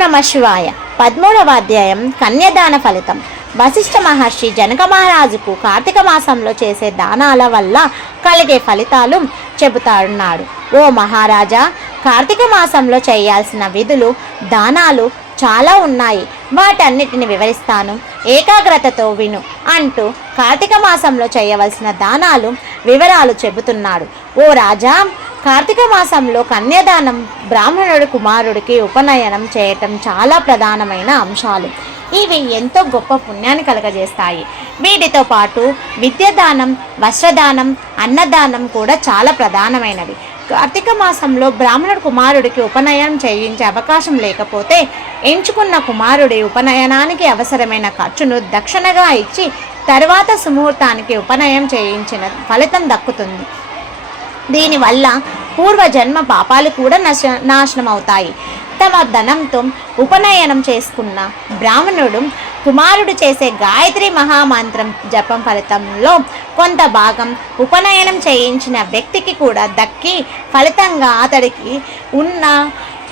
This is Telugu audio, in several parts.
నమ శివాయ. పదమూడవ అధ్యాయం కన్యదాన ఫలితం. వశిష్ఠ మహర్షి జనక మహారాజుకు కార్తీక మాసంలో చేసే దానాల వల్ల కలిగే ఫలితాలు చెబుతాడున్నాడు ఓ మహారాజా కార్తీక మాసంలో చేయాల్సిన విధులు దానాలు చాలా ఉన్నాయి. వాటన్నిటిని వివరిస్తాను. ఏకాగ్రతతో విను అంటూ కార్తీక మాసంలో చేయవలసిన దానాలు వివరాలు చెబుతున్నాడు. ఓ రాజా కార్తీక మాసంలో కన్యాదానం బ్రాహ్మణుడి కుమారుడికి ఉపనయనం చేయటం చాలా ప్రధానమైన అంశాలు. ఇవి ఎంతో గొప్ప పుణ్యాన్ని కలగజేస్తాయి. వీటితో పాటు విద్యాదానం వస్త్రదానం అన్నదానం కూడా చాలా ప్రధానమైనవి. కార్తీక మాసంలో బ్రాహ్మణుడు కుమారుడికి ఉపనయనం చేయించే అవకాశం లేకపోతే ఎంచుకున్న కుమారుడి ఉపనయనానికి అవసరమైన ఖర్చును దక్షిణగా ఇచ్చి తర్వాత సుముహూర్తానికి ఉపనయం చేయించిన ఫలితం దక్కుతుంది. దీనివల్ల పూర్వజన్మ పాపాలు కూడా నశ నాశనం అవుతాయి తమ ధనంతో ఉపనయనం చేసుకున్న బ్రాహ్మణుడు కుమారుడు చేసే గాయత్రి మహామంత్రం జపం ఫలితంలో కొంత భాగం ఉపనయనం చేయించిన వ్యక్తికి కూడా దక్కి ఫలితంగా అతడికి ఉన్న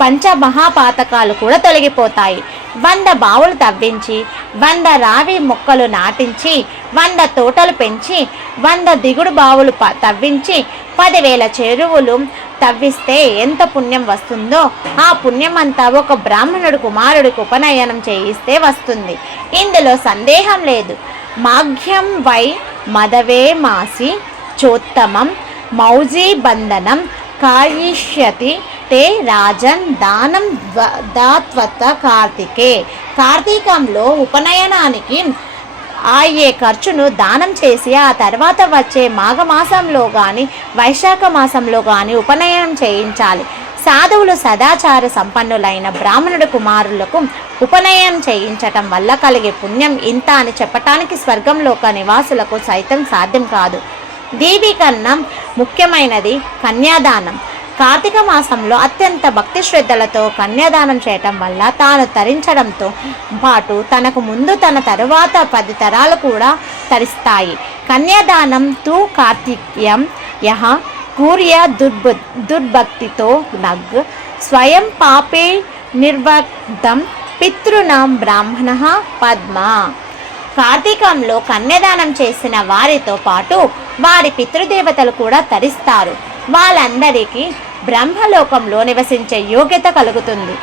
పంచ మహాపాతకాలు కూడా తొలగిపోతాయి. వంద బావులు తవ్వించి వంద రావి మొక్కలు నాటించి వంద తోటలు పెంచి వంద దిగుడు బావులు ప- తవ్వించి పదివేల చెరువులు తవ్విస్తే ఎంత పుణ్యం వస్తుందో ఆ పుణ్యం అంతా ఒక బ్రాహ్మణుడు కుమారుడికి ఉపనయనం చేయిస్తే వస్తుంది. ఇందులో సందేహం లేదు. మాఘ్యం వై మదవే మాసి చోత్తమం మౌజీ బంధనం కాయిష్యతి తే రాజన్ దానం దాత్వత కార్తికే. కార్తీకంలో ఉపనయనానికి అయ్యే ఖర్చును దానం చేసి ఆ తర్వాత వచ్చే మాఘమాసంలో కానీ వైశాఖ మాసంలో కానీ ఉపనయనం చేయించాలి. సాధువులు సదాచార సంపన్నులైన బ్రాహ్మణుడు కుమారులకు ఉపనయనం చేయించటం వల్ల కలిగే పుణ్యం ఇంత అని చెప్పటానికి స్వర్గంలోక నివాసులకు సైతం సాధ్యం కాదు. దీవి కన్నా ముఖ్యమైనది కన్యాదానం. కార్తీక మాసంలో అత్యంత భక్తి శ్రద్ధలతో కన్యాదానం చేయటం వల్ల తాను తరించడంతో పాటు తనకు ముందు తన తరువాత పది తరాలు కూడా తరిస్తాయి. కన్యాదానం తూ కార్తీక్యం యహ కూర్య దుర్బ దుర్భక్తితో నగ్ స్వయం పాపే నిర్వర్ధం పితృనాం బ్రాహ్మణ పద్మ. కార్తీకంలో కన్యాదానం చేసిన వారితో పాటు వారి పితృదేవతలు కూడా తరిస్తారు. వాళ్ళందరికీ బ్రహ్మలోకంలో నివసించే యోగ్యత కలుగుతుంది.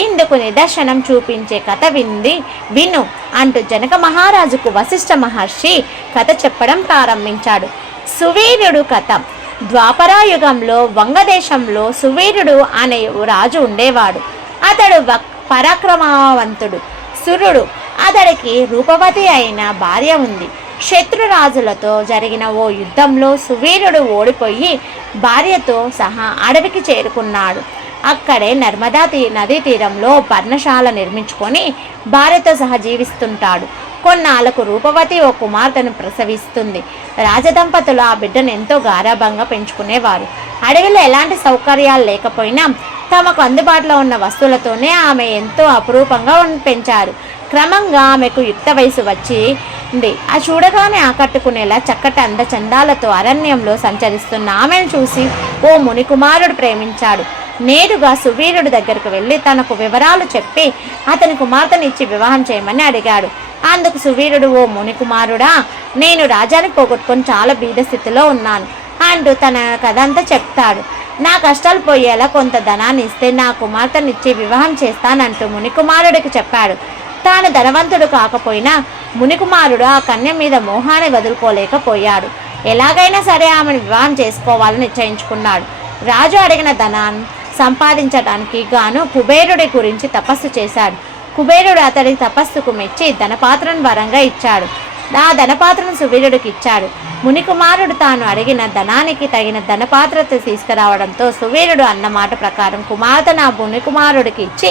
ఇందుకు నిదర్శనం చూపించే కథ వింది విను అంటూ జనక మహారాజుకు వశిష్ఠ మహర్షి కథ చెప్పడం ప్రారంభించాడు. సువీరుడు కథ. ద్వాపరాయుగంలో వంగదేశంలో సువీరుడు అనే రాజు ఉండేవాడు. అతడు వక్- పరాక్రమవంతుడు సురుడు. అతడికి రూపవతి అయిన భార్య ఉంది. శత్రురాజులతో జరిగిన ఓ యుద్ధంలో సువీరుడు ఓడిపోయి భార్యతో సహా అడవికి చేరుకున్నాడు. అక్కడే నర్మదా తీ నదీ తీరంలో పర్ణశాల నిర్మించుకొని భార్యతో సహా జీవిస్తుంటాడు. కొన్నాళ్ళకు రూపవతి ఓ కుమార్తెను ప్రసవిస్తుంది. రాజదంపతులు ఆ బిడ్డను ఎంతో గారాభంగా పెంచుకునేవారు. అడవిలో ఎలాంటి సౌకర్యాలు లేకపోయినా తమకు అందుబాటులో ఉన్న వస్తువులతోనే ఆమె ఎంతో అపురూపంగా పెంచారు. క్రమంగా ఆమెకు యుక్త వయసు వచ్చి ఉంది. ఆ చూడగానే ఆకట్టుకునేలా చక్కటి అందచందాలతో అరణ్యంలో సంచరిస్తున్న ఆమెను చూసి ఓ మునికుమారుడు ప్రేమించాడు. నేరుగా సువీరుడి దగ్గరకు వెళ్ళి తనకు వివరాలు చెప్పి అతని కుమార్తెనిచ్చి వివాహం చేయమని అడిగాడు. అందుకు సువీరుడు ఓ మునికుమారుడా నేను రాజాని పోగొట్టుకొని చాలా బీద స్థితిలో ఉన్నాను. అంటూ తన కథంతా చెప్తాడు. నా కష్టాలు పోయేలా కొంత ధనాన్ని ఇస్తే నా కుమార్తెనిచ్చి వివాహం చేస్తానంటూ మునికుమారుడికి చెప్పాడు. తాను ధనవంతుడు కాకపోయినా మునికుమారుడు ఆ కన్య మీద మోహాన్ని వదులుకోలేకపోయాడు. ఎలాగైనా సరే ఆమెను వివాహం చేసుకోవాలని నిశ్చయించుకున్నాడు. రాజు అడిగిన ధనాన్ని సంపాదించడానికి గాను కుబేరుడి గురించి తపస్సు చేశాడు. కుబేరుడు అతడి తపస్సుకు మెచ్చి ధనపాత్రను వరంగా ఇచ్చాడు. ఆ ధనపాత్రను సువీరుడికి ఇచ్చాడు. మునికుమారుడు తాను అడిగిన ధనానికి తగిన ధనపాత్రత తీసుకురావడంతో సువీరుడు అన్న మాట ప్రకారం కుమార్తెను ఆ మునికుమారుడికి ఇచ్చి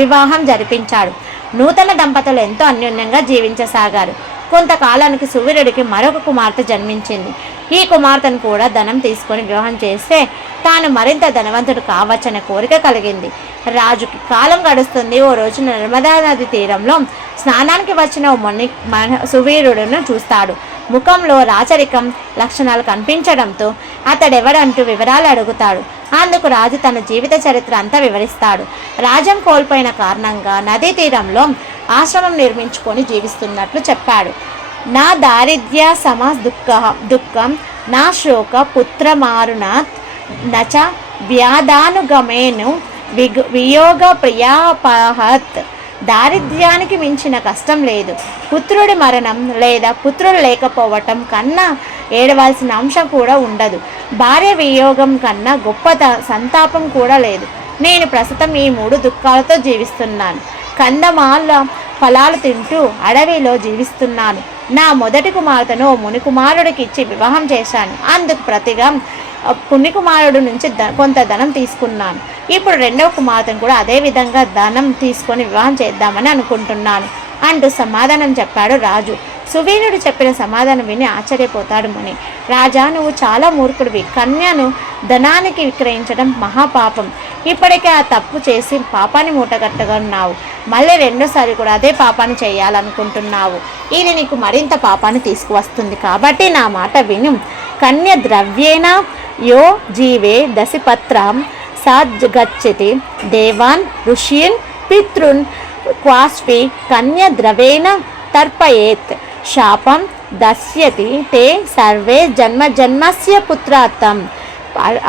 వివాహం జరిపించాడు. నూతన దంపతులు ఎంతో అన్యోన్యంగా జీవించసాగారు. కొంతకాలానికి సువీరుడికి మరొక కుమార్తె జన్మించింది. ఈ కుమార్తెను కూడా ధనం తీసుకొని వివాహం చేస్తే తాను మరింత ధనవంతుడు కావచ్చనే కోరిక కలిగింది. రాజుకి కాలం గడుస్తుంది. ఓ రోజు నర్మదా నది తీరంలో స్నానానికి వచ్చిన ఓ మొని మన సువీరుడును చూస్తాడు. ముఖంలో రాచరికం లక్షణాలు కనిపించడంతో అతడెవడంటూ వివరాలు అడుగుతాడు. అందుకు రాజు తన జీవిత చరిత్ర అంతా వివరిస్తాడు. రాజ్యం కోల్పోయిన కారణంగా నదీ తీరంలో ఆశ్రమం నిర్మించుకొని జీవిస్తున్నట్లు చెప్పాడు. నా దారిద్ర్య సమ దుఃఖ దుఃఖం నా శోక పుత్రమారునాథ్ నచ వ్యాధానుగమేను విగ వియోగ ప్రియాపహత్. దారిద్ర్యానికి మించిన కష్టం లేదు. పుత్రుడి మరణం లేదా పుత్రుడు లేకపోవటం కన్నా ఏడవలసిన అంశం కూడా ఉండదు. భార్య వియోగం కన్నా గొప్ప సంతాపం కూడా లేదు. నేను ప్రస్తుతం ఈ మూడు దుఃఖాలతో జీవిస్తున్నాను. కందమాల ఫలాలు తింటూ అడవిలో జీవిస్తున్నాను. నా మొదటి కుమార్తెను మునికుమారుడికి ముని కుమారుడికి ఇచ్చి వివాహం చేశాను. అందుకు ప్రతిగా పుణ్యకుమారుడు నుంచి ద కొంత ధనం తీసుకున్నాను. ఇప్పుడు రెండవ కుమార్తెను కూడా అదే విధంగా ధనం తీసుకొని వివాహం చేద్దామని అనుకుంటున్నాను. అంటూ సమాధానం చెప్పాడు రాజు. సువీనుడు చెప్పిన సమాధానం విని ఆశ్చర్యపోతాడు ముని. రాజా నువ్వు చాలా మూర్ఖుడివి. కన్యను ధనానికి విక్రయించడం మహాపాపం. ఇప్పటికే ఆ తప్పు చేసి పాపాన్ని మూటగట్టగా ఉన్నావు మళ్ళీ రెండోసారి కూడా అదే పాపాన్ని చేయాలనుకుంటున్నావు. ఇది నీకు మరింత పాపాన్ని తీసుకువస్తుంది కాబట్టి నా మాట విను. కన్య ద్రవ్యేణ యో జీవే దశపత్రం. సాగచ్చతి దేవాన్ ఋషియన్ పితృన్ క్వాస్పి. కన్య ద్రవేణ తర్పయేత్. శాపం దస్యతి తే సర్వే జన్మ జన్మస్య పుత్రార్థం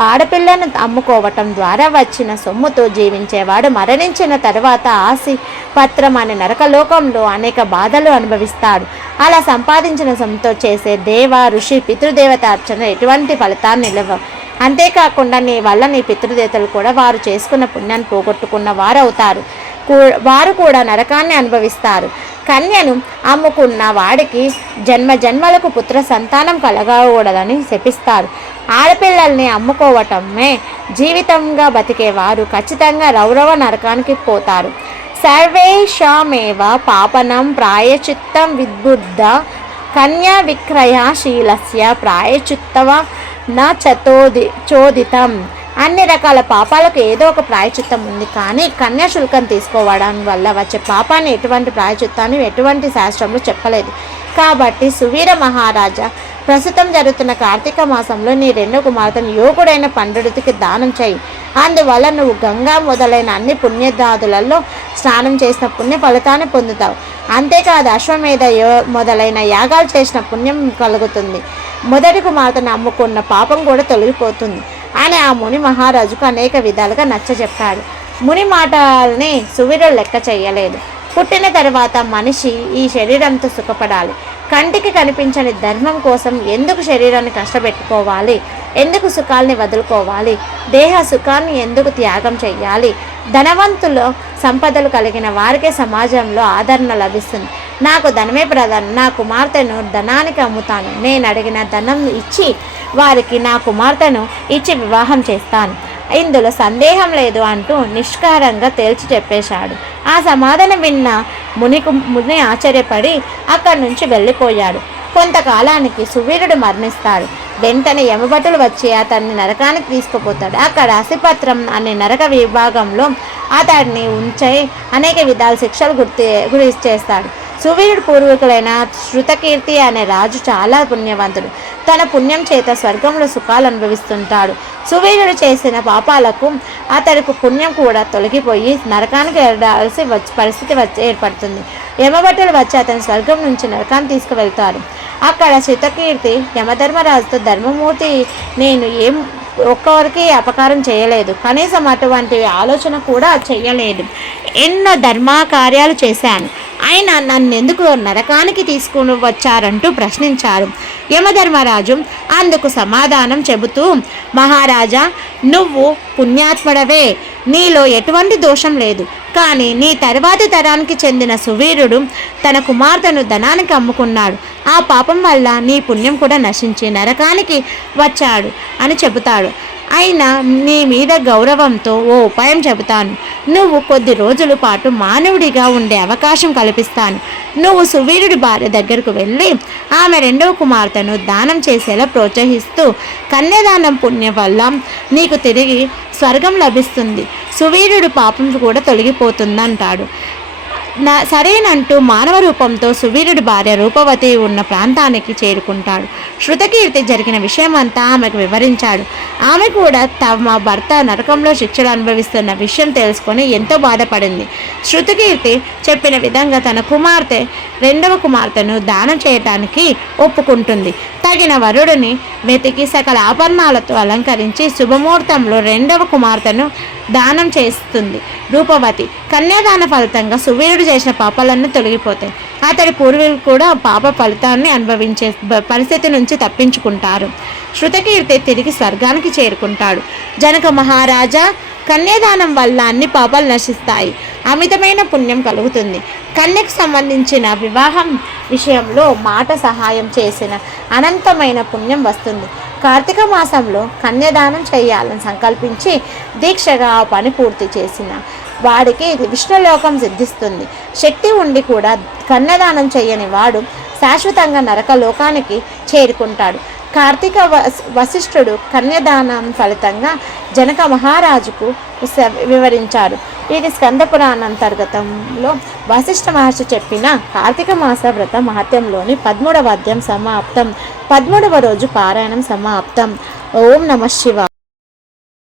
ఆడపిల్లను అమ్ముకోవటం ద్వారా వచ్చిన సొమ్ముతో జీవించేవాడు మరణించిన తర్వాత ఆసి పత్రం అనే నరకలోకంలో అనేక బాధలు అనుభవిస్తాడు. అలా సంపాదించిన సొమ్ముతో చేసే దేవ ఋషి పితృదేవత అర్చన ఎటువంటి ఫలితాన్ని నిలవ అంతేకాకుండా నీ వల్ల నీ పితృదేవతలు కూడా వారు చేసుకున్న పుణ్యాన్ని పోగొట్టుకున్న వారు అవుతారు వారు కూడా నరకాన్ని అనుభవిస్తారు. కన్యను అమ్ముకున్న వాడికి జన్మ జన్మలకు పుత్ర సంతానం కలగకూడదని శపిస్తారు. ఆడపిల్లల్ని అమ్ముకోవటమే జీవితంగా బతికేవారు ఖచ్చితంగా రౌరవ నరకానికి పోతారు. సర్వేషామేవ పాపనం ప్రాయచిత్తం విద్బుద్ధ కన్యా విక్రయశీలస్య ప్రాయచిత్తవ నా చతోది చోదితం. అన్ని రకాల పాపాలకు ఏదో ఒక ప్రాయచిత్తం ఉంది. కానీ కన్యాశుల్కం తీసుకోవడం వల్ల వచ్చే పాపాన్ని ఎటువంటి ప్రాయచిత్తాన్ని ఎటువంటి శాస్త్రంలో చెప్పలేదు. కాబట్టి సువీర మహారాజా ప్రస్తుతం జరుగుతున్న కార్తీక మాసంలో నీ రెండో కుమార్తెను యోగుడైన పండితుడికి దానం చేయి. అందువల్ల నువ్వు గంగా మొదలైన అన్ని పుణ్యదాదులలో స్నానం చేసిన పుణ్య ఫలితాన్ని పొందుతావు. అంతేకాదు అశ్వమేధ యో మొదలైన యాగాలు చేసిన పుణ్యం కలుగుతుంది. మొదటి కుమార్తెను అమ్ముకున్న పాపం కూడా తొలగిపోతుంది. అని ఆ ముని మహారాజుకు అనేక విధాలుగా నచ్చజెప్పాడు ముని మాటల్ని సువీరుడు లెక్క చేయలేదు. పుట్టిన తర్వాత మనిషి ఈ శరీరంతో సుఖపడాలి. కంటికి కనిపించని ధర్మం కోసం ఎందుకు శరీరాన్ని కష్టపెట్టుకోవాలి? ఎందుకు సుఖాల్ని వదులుకోవాలి? దేహ సుఖాన్ని ఎందుకు త్యాగం చేయాలి ధనవంతులు సంపదలు కలిగిన వారికే సమాజంలో ఆదరణ లభిస్తుంది. నాకు ధనమే ప్రధానం నా కుమార్తెను ధనానికి అమ్ముతాను. నేను అడిగిన ధనం ఇచ్చి వారికి నా కుమార్తెను ఇచ్చి వివాహం చేస్తాను. ఇందులో సందేహం లేదు అంటూ నిష్కారంగా తేల్చి చెప్పేశాడు. ఆ సమాధానం విన్న మునికి ముని ఆశ్చర్యపడి అక్కడి నుంచి వెళ్ళిపోయాడు. కొంతకాలానికి సువీరుడు మరణిస్తాడు. వెంటనే యమభటులు వచ్చి అతన్ని నరకానికి తీసుకుపోతాడు. అక్కడ అసిపత్రం అనే నరక విభాగంలో అతడిని ఉంచే అనేక విధాల శిక్షలు గుర్తి గురి చేస్తాడు సువీరుడు పూర్వీకుడైన శృతకీర్తి అనే రాజు చాలా పుణ్యవంతుడు. తన పుణ్యం చేత స్వర్గంలో సుఖాలు అనుభవిస్తుంటాడు. సువీరుడు చేసిన పాపాలకు అతడికి పుణ్యం కూడా తొలగిపోయి నరకానికి వెళ్ళాల్సి వచ్చి పరిస్థితి వచ్చి ఏర్పడుతుంది. యమభట్టులు వచ్చి అతని స్వర్గం నుంచి నరకాన్ని తీసుకువెళ్తారు. అక్కడ శృతకీర్తి యమధర్మరాజుతో ధర్మమూర్తి నేను ఏం ఒక్కరికి అపకారం చేయలేదు. కనీసం అటువంటి ఆలోచన కూడా చేయలేదు. ఎన్నో ధర్మకార్యాలు చేశాను. ఆయన నన్ను ఎందుకు నరకానికి తీసుకుని వచ్చారంటూ ప్రశ్నించారు. యమధర్మరాజు అందుకు సమాధానం చెబుతూ మహారాజా నువ్వు పుణ్యాత్ముడవే. నీలో ఎటువంటి దోషం లేదు. కానీ నీ తర్వాతి తరానికి చెందిన సువీరుడు తన కుమార్తెను ధనానికి అమ్ముకున్నాడు. ఆ పాపం వల్ల నీ పుణ్యం కూడా నశించి నరకానికి వచ్చాడు అని చెబుతాడు. అయినా నీ మీద గౌరవంతో ఓ ఉపాయం చెబుతాను. నువ్వు కొద్ది రోజుల పాటు మానవుడిగా ఉండే అవకాశం కల్పిస్తాను. నువ్వు సువీరుడి భార్య దగ్గరకు వెళ్ళి ఆమె రెండవ కుమార్తెను దానం చేసేలా ప్రోత్సహిస్తూ కన్యాదానం పుణ్యం వల్ల నీకు తిరిగి స్వర్గం లభిస్తుంది. సువీరుడు పాపం కూడా తొలగిపోతుందంటాడు. నా సరేనంటూ మానవ రూపంతో సువీరుడి భార్య రూపవతి ఉన్న ప్రాంతానికి చేరుకుంటాడు. శృతకీర్తి జరిగిన విషయమంతా ఆమెకు వివరించాడు. ఆమె కూడా తమ భర్త నరకంలో శిక్షలు అనుభవిస్తున్న విషయం తెలుసుకొని ఎంతో బాధపడింది. శృతకీర్తి చెప్పిన విధంగా తన కుమార్తె రెండవ కుమార్తెను దానం చేయటానికి ఒప్పుకుంటుంది. తగిన వరుడిని వెతికి సకల ఆభరణాలతో అలంకరించి శుభముహూర్తంలో రెండవ కుమార్తెను దానం చేస్తుంది. రూపవతి కన్యాదాన ఫలితంగా సువీరుడు చేసిన పాపాలన్నీ తొలగిపోతాయి. అతడి పూర్వీకులు కూడా పాప ఫలితాన్ని అనుభవించే పరిస్థితి నుంచి తప్పించుకుంటారు. శృతకీర్తి తిరిగి స్వర్గానికి చేరుకుంటాడు. జనక మహారాజా కన్యాదానం వల్ల అన్ని పాపాలు నశిస్తాయి. అమితమైన పుణ్యం కలుగుతుంది. కన్యకు సంబంధించిన వివాహం విషయంలో మాట సహాయం చేసిన అనంతమైన పుణ్యం వస్తుంది. కార్తీక మాసంలో కన్యాదానం చేయాలని సంకల్పించి దీక్షగా ఆ పని పూర్తి చేసిన వాడికి విష్ణులోకం సిద్ధిస్తుంది. శక్తి ఉండి కూడా కన్యాదానం చేయని వాడు శాశ్వతంగా నరక లోకానికి చేరుకుంటాడు. కార్తీక వశిష్ఠుడు కన్యదానం ఫలితంగా జనక మహారాజుకు స- వివరించారు. ఇది స్కందపురాణ అంతర్గతంలో వశిష్ఠ మహర్షి చెప్పిన కార్తీక మాస వ్రత మహత్యంలోని పదమూడవ అధ్యాయం సమాప్తం. పదమూడవ రోజు పారాయణం సమాప్తం. ఓం నమ శివ